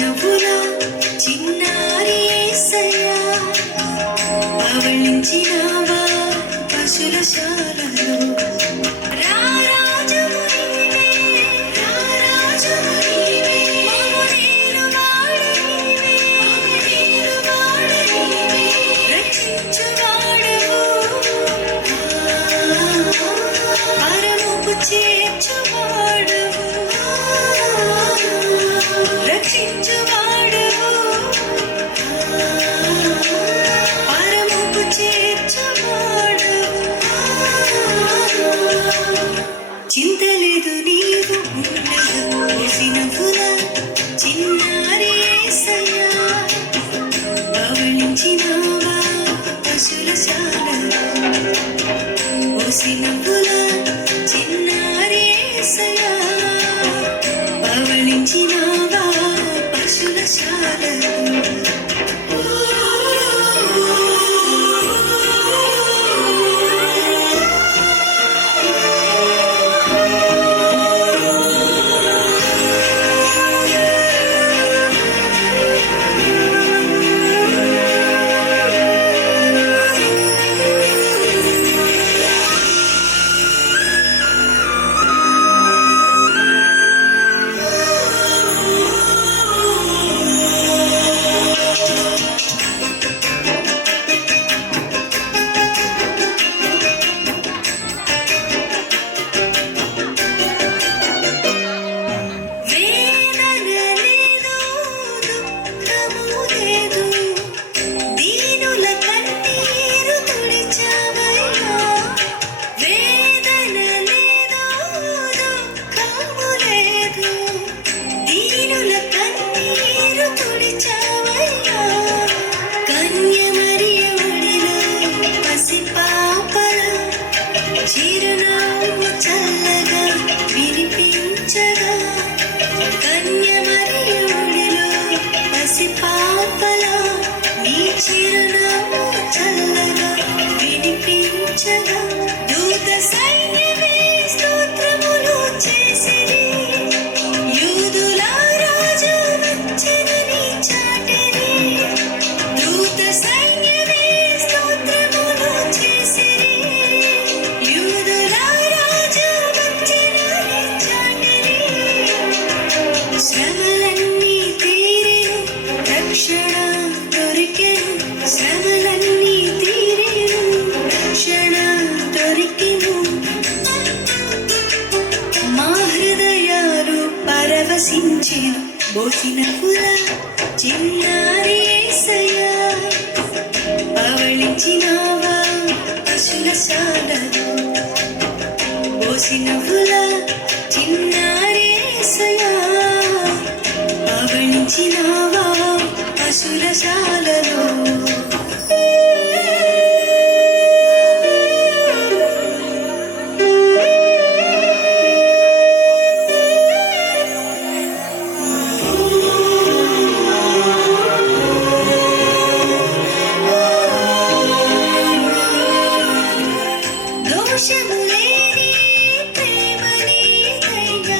నవ్వుల చిన్నారి యేసయ్యా పవళించినావా పశుల శాలలో చింతలేదు నీవు నవ్వుల చిన్నారి యేసయ్యా పవళించినావా పశుల శాలలో నవ్వుల చిన్నారి యేసయ్యా పవళించినావా పశుల శాలలో చిరునవ్వు చల్లగా వినిపించగా కన్యమరియుడిలో పసిపాపలా నీ చిరునవ్వు చల్లగా వినిపించగా దూత సైన్యమే స్తోత్రములు చేసిరి యూదుల రాజు వచ్చెనని చాటిరి దూత సైన్యమే స్తోత్రములు చేసిరి శ్రమలన్నీ తీరెను రక్షణ దొరికెను శ్రమలన్నీ తీరెను రక్షణ దొరికెను మా హృదయాలు పరవశించెను బోసినవ్వుల చిన్నారి యేసయ్యా పవళించినావా పశుల శాలలో బోసినవ్వుల చిన్నారి యేసయ్యా పవళించినావా పశుల శాలలో దోషములేని ప్రేమ నీదయ్యా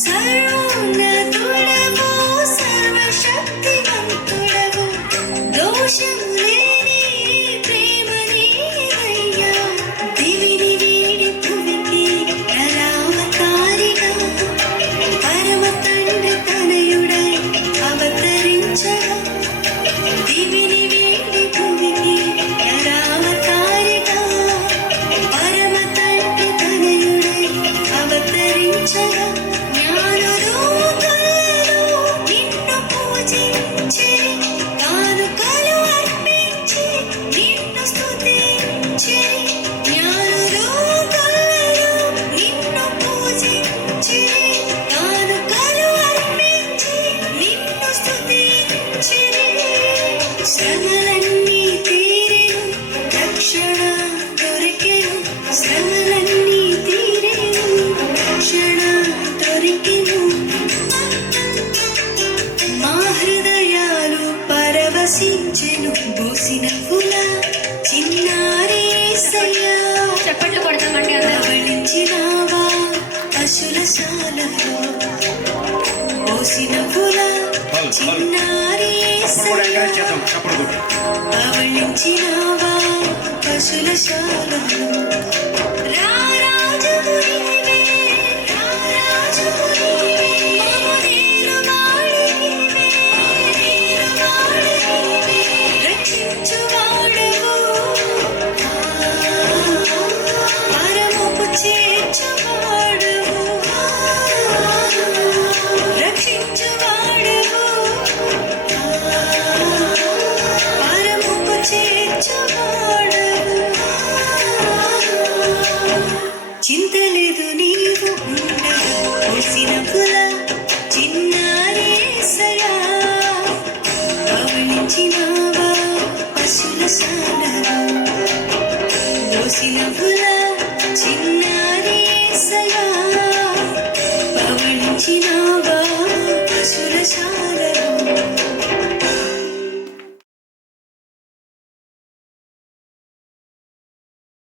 సర్వోన్నతుడవు సర్వశక్తివంతుడవు దోషములేని ప్రేమ నీదయ్యా దివిని వీడి భువికి నరావతారిగా పరమ తండ్రి తనయుడై అవతరించగా దివిని వీడి భువికి నరావతారిగా పరమ తండ్రి తనయుడై అవతరించగా జ్ఞానరూపంలో నిన్ను పూజించి కానుకలు అర్పించి నిన్ను స్తుతించి జ్ఞానరూపంలో నిన్ను పూజించి కానుకలు అర్పించి నిన్ను స్తుతించి శ్రమలన్నీ తీరెను రక్షణ దొరికెను శ్రమలన్నీ తీరెను రక్షణ దొరికెను మా హృదయాలు పరవశించెను బోసినవ్వుల చిన్నారి యేసయ్యా చప్పట్లు కొడతామండి పవళించినావా పశుల శాలలో బోసినవ్వుల చిన్నారి పవళించినావా పశుల శాలను రారాజు నీవే, రారాజు నీవే, మమదేలువాడు నీవే, మమదేలువాడు నీవే, రక్షించువాడవు, పరమపు చేర్చువాడవు, రక్షించువాడవు, పరమపు చేర్చువాడవు. చింతలేదు నీవు ఉండగా పోసిన పుల చిన్నారి యేసయ్యా పవళించినావా పశుల శాలను పోసిన పుల చిన్నారి యేసయ్యా పవళించినావా